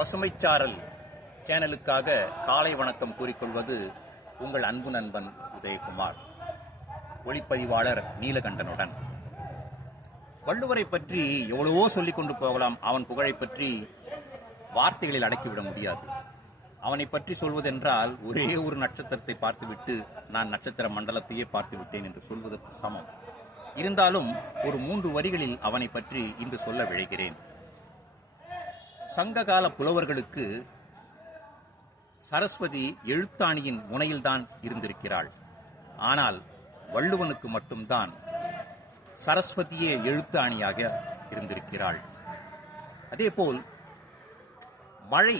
பசுமைச்சாரல் சேனலுக்காக காலை வணக்கம் கூறிக்கொள்வது உங்கள் அன்பு நண்பன் உதயகுமார். ஒளிப்பதிவாளர் நீலகண்டனுடன். வள்ளுவரை பற்றி எவ்வளவோ சொல்லிக் கொண்டு போகலாம். அவன் புகழை பற்றி வார்த்தைகளில் அடக்கிவிட முடியாது. அவனை பற்றி சொல்வதென்றால் ஒரே ஒரு நட்சத்திரத்தை பார்த்துவிட்டு நான் நட்சத்திர மண்டலத்தையே பார்த்து விட்டேன் என்று சொல்வதற்கு சமம். இருந்தாலும் ஒரு மூன்று வரிகளில் அவனை பற்றி இன்று சொல்ல விழைகிறேன். சங்ககால புலவர்களுக்கு சரஸ்வதி எழுத்தாணியின் முனையில்தான் இருந்திருக்கிறாள். ஆனால் வள்ளுவனுக்கு மட்டும்தான் சரஸ்வதியே எழுத்தாணியாக இருந்திருக்கிறாள். அதேபோல் மழை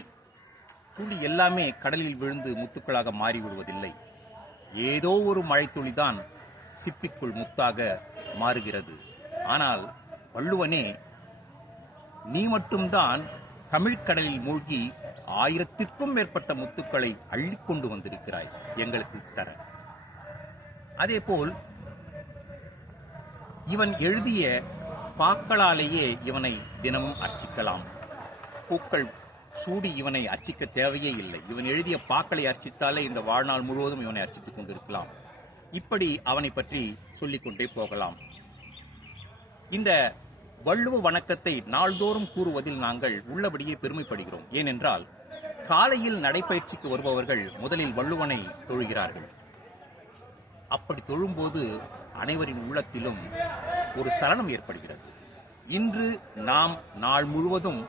துளி எல்லாமே கடலில் விழுந்து முத்துக்களாக மாறிவிடுவதில்லை. ஏதோ ஒரு மழைத்துளிதான் சிப்பிக்குள் முத்தாக மாறுகிறது. ஆனால் வள்ளுவனே நீ மட்டும்தான் தமிழ்க்கடலில் மூழ்கி ஆயிரத்திற்கும் மேற்பட்ட முத்துக்களை அள்ளிக்கொண்டு வந்திருக்கிறாய் எங்களுக்கு தர. அதேபோல் இவன் எழுதிய பாக்களாலேயே இவனை தினமும் அர்ச்சிக்கலாம். பூக்கள் சூடி இவனை அர்ச்சிக்க தேவையே இல்லை. இவன் எழுதிய பாக்களை அர்ச்சித்தாலே இந்த வாழ்நாள் முழுவதும் இவனை அர்ச்சித்துக் கொண்டிருக்கலாம். இப்படி அவனை பற்றி சொல்லிக்கொண்டே போகலாம். இந்த வள்ளுவ வணக்கத்தை நாள்தோறும் கூறுவதில் நாங்கள் உள்ளபடியே பெருமைப்படுகிறோம். ஏனென்றால் காலையில் நடைப்பயிற்சிக்கு வருபவர்கள் முதலில் வள்ளுவனை தொழுகிறார்கள். அப்படி தொழும்போது அனைவரின் உள்ளத்திலும் ஒரு சலனம் ஏற்படுகிறது. இன்று நாம் நாள் முழுவதும்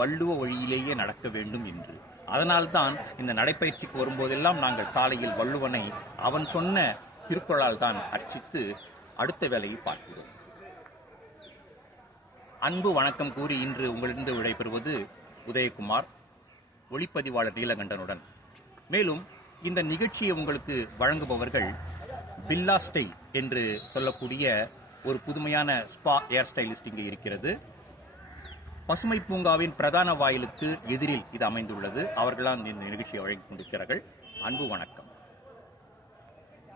வள்ளுவ வழியிலேயே நடக்க வேண்டும் என்று. அதனால்தான் இந்த நடைப்பயிற்சிக்கு வரும்போதெல்லாம் நாங்கள் காலையில் வள்ளுவனை அவன் சொன்ன திருக்குறளால் தான் அர்ச்சித்து அடுத்த வேலையை பார்க்கிறோம். அன்பு வணக்கம் கூறி இன்று உங்களிடம் விடைபெறுவது உதயகுமார் ஒளிப்பதிவாளர் நீலகண்டனுடன். மேலும் இந்த நிகழ்ச்சியை உங்களுக்கு வழங்குபவர்கள் பில்லா ஸ்டைல் என்று சொல்லக்கூடிய ஒரு புதுமையான ஸ்பா ஏர் ஸ்டைலிஸ்ட் இங்கே இருக்கிறது. பசுமை பூங்காவின் பிரதான வாயிலுக்கு எதிரில் இது அமைந்துள்ளது. அவர்களால் இந்த நிகழ்ச்சியை வழங்கி கொண்டிருக்கிறார்கள். அன்பு வணக்கம்.